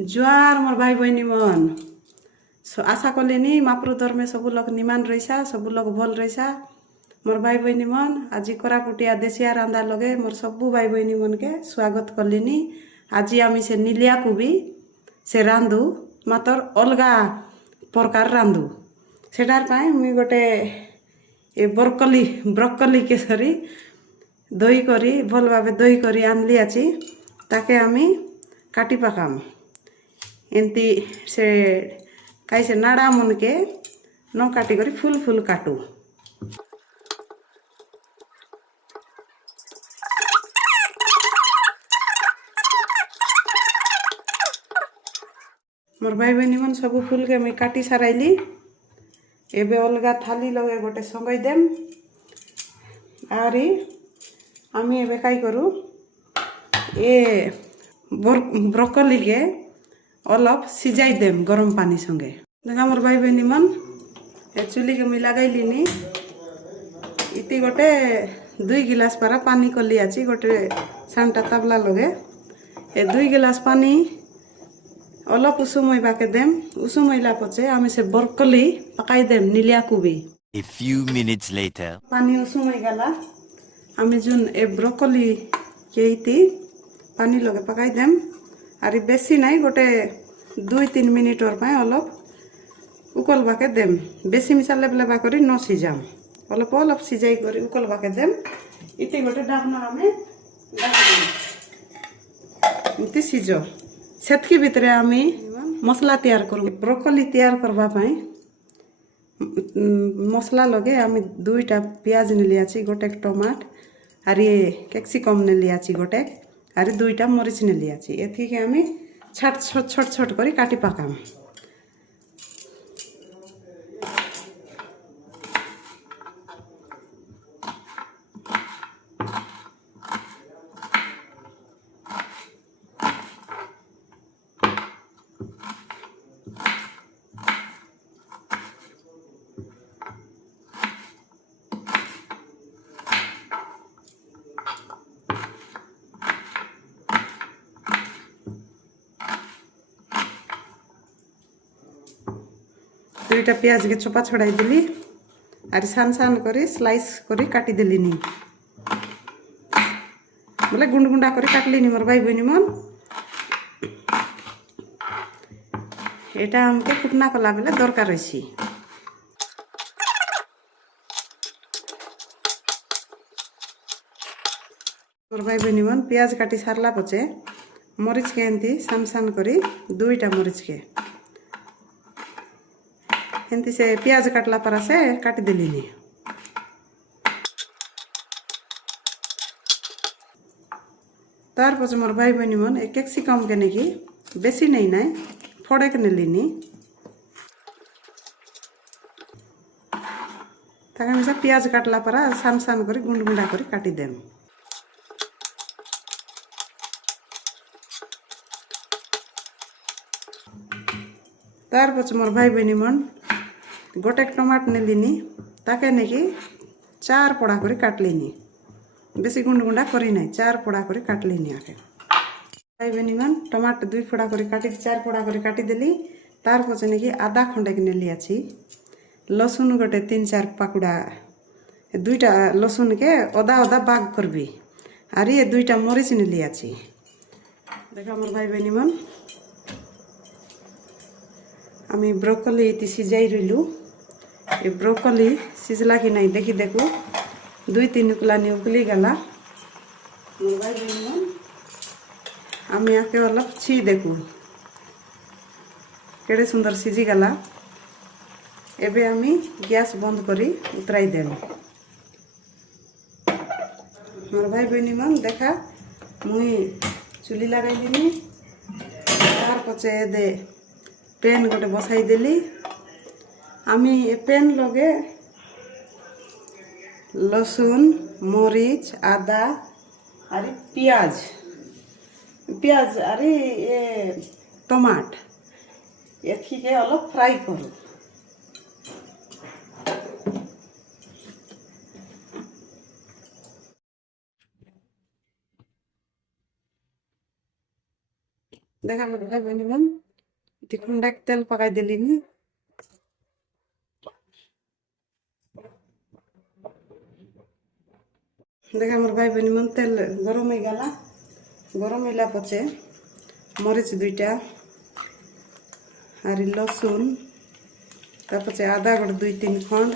जुआर मोर भाई बहनी मन आशा कलिनी मापुर धर्मे सब लोग निमान रहीसा सब लोग भल रहीसा मोर भाई बहनी मन आज कोरापुटिया देशिया रांधा लगे मोर सबू भाई बहनी मन के स्वागत कलिनी। आज आमी से निलिया को भी से रांधु मातर अलगा प्रकार रांधु सेटार पाए मुई गोटे ए ब्रोकली केसरी दही करी भल भावे दही करी आनली आची ताके आमी काटी पकाम एमती से कई से नाड़ा मन के न काटी करी फुल फुल काटू। मोर भाई बहनी मन सब फुल के मुई काटी साराइली एबे अलगा थाली लगे गोटे संगई देम आरी आमी एबे काई करू ए ब्रोकली के अलप सिजाई देम गरम पानी संगे। देखा मोर भाई बहनी मन ए चुली के मुई लगाइलिनी इति गोटे 2 गिलास पारा पानी कली आची गोटे सांटा ताबला लगे ए 2 गिलास पानी अलप उसुम होइबा के देम उसुम होइला पछे आमी से ब्रोकली पकाई देम निलिया को भी। A few minutes later पानी उसुम होई गला आमी जुन ए ब्रोकली के इति पानी लगे पकाई देम आरी बेसी नाई गोटे 2-3 मिनिट और पाए अलप उकल बाके देम बेसी मिसाले लेबा करी न सिजाम अलप सिजाई करी उकल बाके देम इति गोटे डाकना आमे इति सिजो सेतकी भितरे आमी मसला तैयार करू। ब्रोकली तैयार करबा पाए मसला लगे आमी 2टा प्याज नेली आछि गोटे टमाट आरी कैप्सिकम नेली आछि गोटे आरी 2टा मरीच नेली आछि एथि के आमी छोट छोट करी काटी पकाम। दुईटा प्याज के चोपा छड़ाई दिली आर सान सान करी स्लाइस करी काटी देलिनी बोले गुंड गुंडा करी काटलिनी मोर भाई बहनी मन एटा हमके कुटना कला बेले दरकार रही। मोर भाई बहनी मन प्याज काटी सारला पचे मरीच के एंती सान सान करी 2टा मरीच के एंती से प्याज काटला पर से काटी देलिनी तार पचे मोर भाई बहनी मन एक कैप्सिकम के नेकी बेसी नहीं ना फोड़े के नेलिनी ताके मिसा प्याज काटला पर सान सान करी गुंड गुंडा करी काटी देम। तार पचे मोर भाई बहनी मन गोटे टमाट नेलिनी ताके नेकी 4 पड़ा करी काटलिनी बेसी गुंड गुंडा करी नहीं 4 पड़ा करी काटलिनी आके भाई बहनी मन टमाट 2 पड़ा करी काटी 4 पड़ा करी काटी देली तार पचे नेकी आधा खंडे के नेली आछि लसुन गोटे 3-4 पाकुड़ा 2टा लसुन के ओदा ओदा बाग करबी आर ये 2टा मरीच नेली आछि। देखा मोर भाई बहनी मन आमी ब्रोकली इति सिजाई रइलु ए ब्रोकली सिजला कि नहीं देखी देखू 2-3 कुलानी उकली गला मोर भाई बहनी मन आमी आके अलप छी देखू केड़े सुंदर सिजी गला एबे आमी गैस बंद करी उतराई देम। मोर भाई बहनी मन देखा मुई चुली लगाइलिनी तार पचे दे पेन गोटे बसाई देली आमी ए पेन लगे लसुन मरीच आदा आरी प्याज आरी ए टमाट एथी के अलग फ्राई करू देखा मोर भाई बहनी मन इति कुंडा तेल पकाई देलिनी देखा मोर भाई बहनी मन तेल गरम हो गला गरम होला पचे मरीच दुईटा आरी लसुन तापचे आदा गोटे 2-3 खंड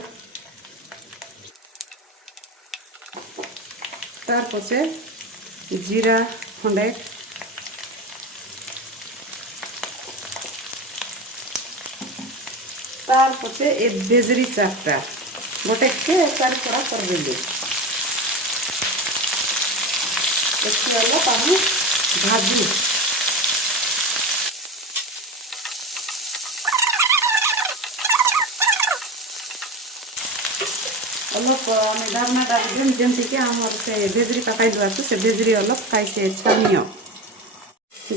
तार पचे जीरा खंडे तार पचे ए बेजरी चारटा गोटे के चार पड़ा कर देली इसके वाला पानी भाजी अलग आम डालना डाल देम जमती कि आमर से बेजरी पकाई दुआ से बेजरी अलग खाई से छानियो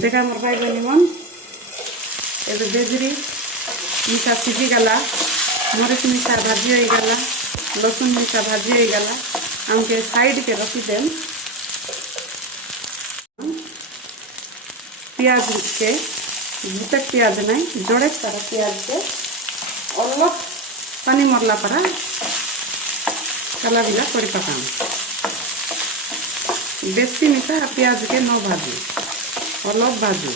देखा मोर भाई बहनी मन ए बेजरी मिठा सीझी गला मरीच मिठा भाजी हो गला लसुन मिठा भाजी हो गला आमके साइड के रखी देम प्याज के गुटे प्याज नहीं जोड़े सारा प्याज के अलग पानी मरला परा काला बिला करी पकाम बेसी मिठा प्याज के न भाजू अलग भाजू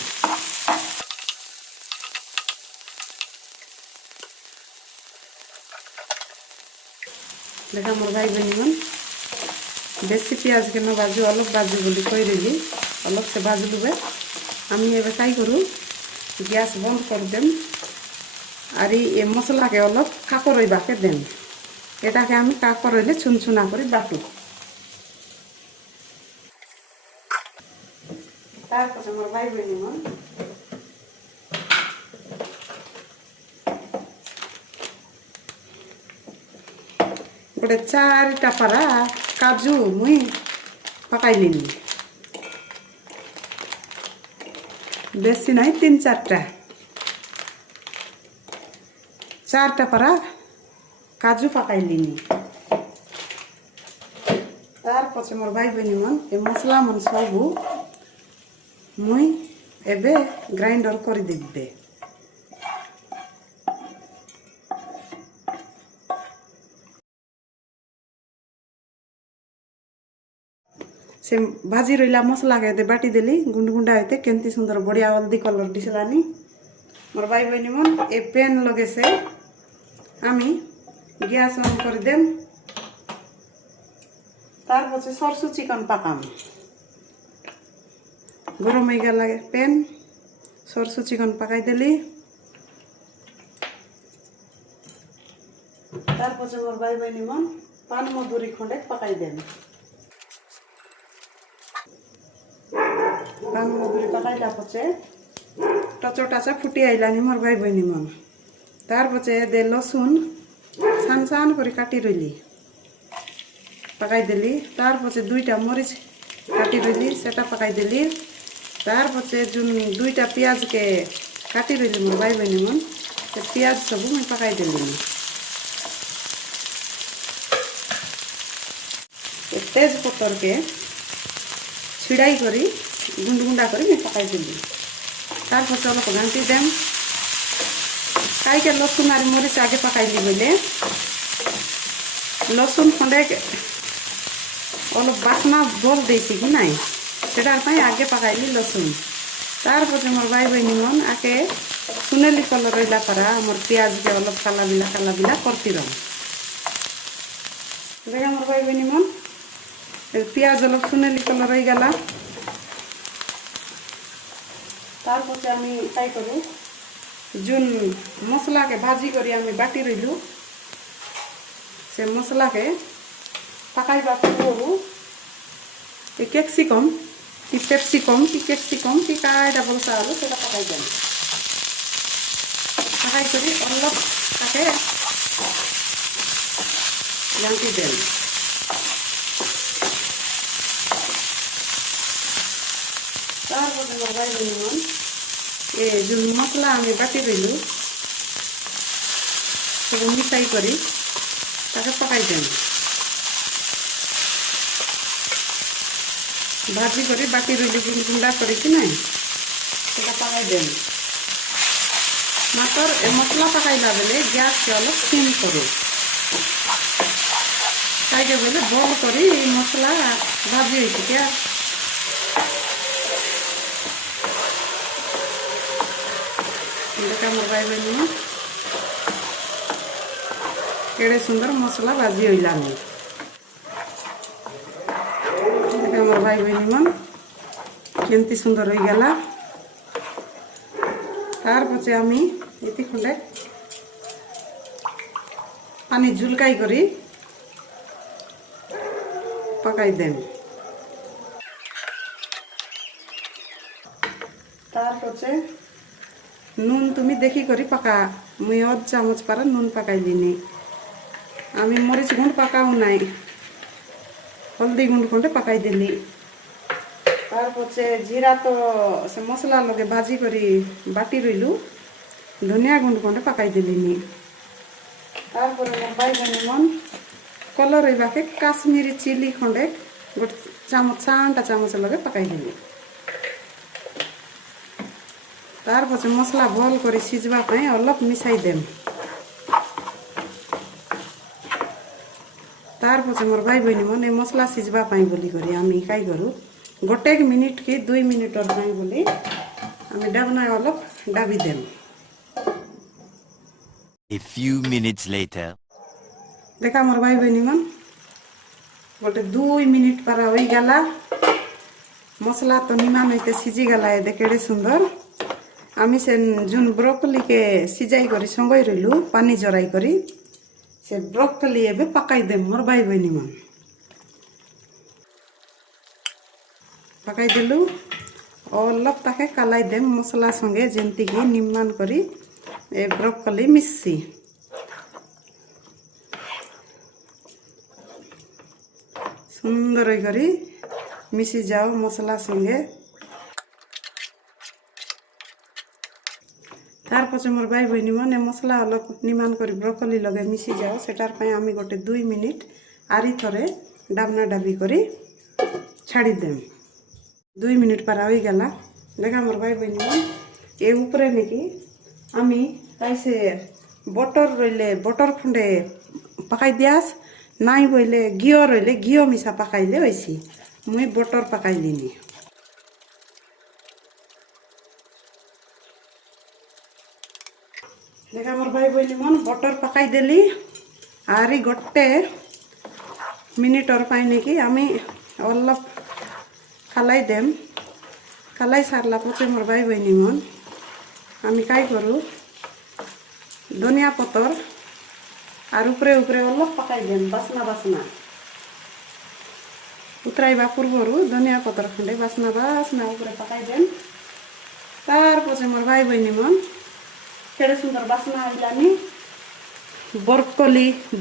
देखा मोर भाई बहनी मन बेसी प्याज के न भाजू अलग भाजू बोली कही रही अलग से भाजलु बे आम एवं कई करूँ गैस बंद कर देम और ये मसला के अलग काको रही के देम एटा के आम काको रही छुन छुना कर बाटू तार पछे मोर भाई बहनी मन गोटे 4टा पारा काजू मुई पकाइलिनी बेसी नहीं 3-4टा 4टा पारा काजू पकाइलिनी तार पछे मोर भाई बहनी मन ए मसला मन सबू मुई एबे ग्राइंडर कर देबे से भाजी रहा मसला के बाटी देली गुंड गुंडा होते केमती सुंदर बढ़िया हल्दी कलर दिसलानी मोर भाई बहनी मन ए पैन लगे से आमी गैस ऑन कर देम तार पछे सरसो चिकन पकाम गरम हो गला पैन सरसो चिकन पकाई देली तार पछे मोर भाई बहनी मन पान मधुरी खंडे पकाई देम पान मधुरी पकाइला पचे टचो टाचा फुटी आइलानी मोर भाई बहनी मन तार पचे दे लसुन सान सान कर काटी रही पकाई देली तार पचे 2टा मरीच काटी रही सेटा पकाई देली तार पचे जो 2टा प्याज के काटी रही मोर भाई बहनी मन से प्याज सब मैं पकाई देली तेज पत्तर के छिड़ाई करी गुंड गुंडा करी मैं पकाई देली तार पचे अलग घाटी देम कई के लसुन और मरीच आगे पकाइली बोले लसुन खंडे अलग बासना भल देसी कि नाई से आगे पकाइली लसुन तार पचे मोर भाई बहनी मन आके सुनेली कलर रहा पारा मोर प्याज के अलग काला बिला करती रह देखा मोर भाई बहनी मन प्याज अलग सुनेली कलर रही गला तार पचे आमी काई करूँ जोन मसला के भाजी करी आमी बाटी रही से मसला के पकाइबा करूँ कैप्सिकम कि पेप्सिकम कि कैप्सिकम कि कायटा बोलसा आलू से पकाई दें पकाई करी अलग ताके घाटी दें तार पछे मोर भाई बहनी मन ए जो मसला आमी बाटी रही सब मिसाई करी ताके पकाई दें भाजी करी बाटी रही गुंडा करी कि नहीं সেটা পাকাই দেন মাত্র মশলা পাকাইলা বেলে গ্যাস অলপ সিম করো তাইকে বলে বল করি এই মশলা ভাজি হয়েছে কে আমার ভাই বোন কেড়ে সুন্দর মশলা ভাজি হইলাম আমার ভাই বোন কেমতি সুন্দর হয়ে গেল তার পরে আমি এটি খন্ডে পানি ঝুলকাই করি পাকাই দেন তারপরে নুন তুমি দেখি করি পাকা মুই 1 চামচ পারা নুন পাকাই দিনি আমি মরিচ গুঁড় পাকাও নাই হলদি গুঁড় খন্ডে পাকাই দিলি তারপরে জিরা তো সে মশলা লগে ভাজি করি বাটি রইলু ধনিয়া গুঁড় খন্ডে পাকাই দিলিনি তারপরে মোর ভাই বোন কলর হইবাকে কাশ্মীরি চিলি খন্ডে গোটে চামচ চানটা চামচ লগে পাকাই দিলি তারপরে মশলা ভাল করে সিজবা পাই অলপ মিশাই দেম তারপরে মোর ভাই বোন মন এই মশলা সিজবা পাই বলি করি আমি কাই করু গোটে মিনিট কি 2 মিনিটর পাই বলি আমি ডাবনা অলপ ডাবি them A few minutes later. দেখা মোর ভাই বোন মন গোটে 2 মিনিট পারা হই গেলা মশলা তো নিমান হইতে সিজি গেলা এ দেখে সুন্দর আমি সে জুন ব্রকলিকে সিজাই করি সঙ্গই রইলু পানি জরাই করি সে ব্রকলি এবে পাকাই দেম মোর ভাই বোন মন পাকাই দিলু অলপ তাকে কালাই দেম মশলা সঙ্গে যেমতি কি নিম্মান করি এ ব্রকলি মিশছি সুন্দর করে মিশি যাও মশলা সঙ্গে তারপরে মোর ভাই বোন মনে মশলা অলপ নিমান করে ব্রকলি লগে মিশি যাও সেটার পাই আমি গোটে 2 মিনিট আরি থরে ডাবনা ডাবি করে ছাড়ি দেম 2 মিনিট পারা হয়ে গেলা দেখা মোর ভাই বোন এ উপরে নাকি আমি তাইসে বটর রইলে বটর খন্ডে পাকাই দিয়াস নাই বইলে ঘিও রইলে ঘিও মিশা পাকাইলে হয়েছি মুই বটর পাকাই দিনি দেখা মোর ভাই বোন মন বটর পাকাই দেলি আর গোটে মিনিটর পাই নাকি আমি অলপ খালাই দেম খালাই সারলা পচে মোর ভাই বোন মন আমি কাই করু ধনিয়া পতর আর উপরে উপরে অলপ পাকাই দেম বাসনা বাসনা উতরাইবা পূর্বরু ধনিয়া পতর খন্ডে বাসনা বাসনা উপরে পাকাই দেন তারপরে মোর ভাই বোন মন কেড়ে সুন্দর বাসনা হইলানি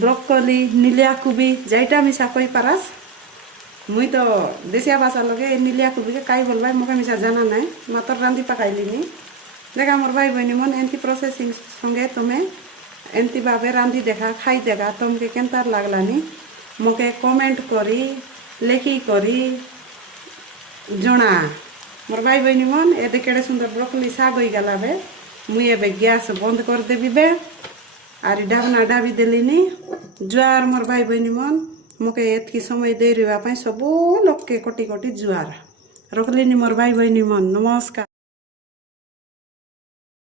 ব্রকলি নীলিয়া কুবি যাইটা মিশা কই পারাস মুই তো দেশিয়া ভাষা লগে নীলিয়া কুবিকে কাই বলবাই মোকে মিশা জানা নাই মাত্র রান্ধি পাকাইলিনি দেখা মোর ভাই বোন মন এমতি প্রসেসিং সঙ্গে তুমি এমতি ভাবে রান্ধি দেখা খাই দেখা তোমাকে কেনতার লাগলানি মোকে কমেন্ট করি লেখি করি জনা মোর ভাই বোন মন এদে কেড়ে সুন্দর ব্রকলি শাক হয়ে গেলাবে মুই এবে গ্যাস বন্ধ করে দেবি বে আর ডাবনা ডাবি দেলিনি জুয়ার মোর ভাই বোন মন মোকে এতকি সময় দেই রহবা পাই সবু লোককে কোটি কোটি জুয়ার রখলিনি মোর ভাই বোন মন নমস্কার।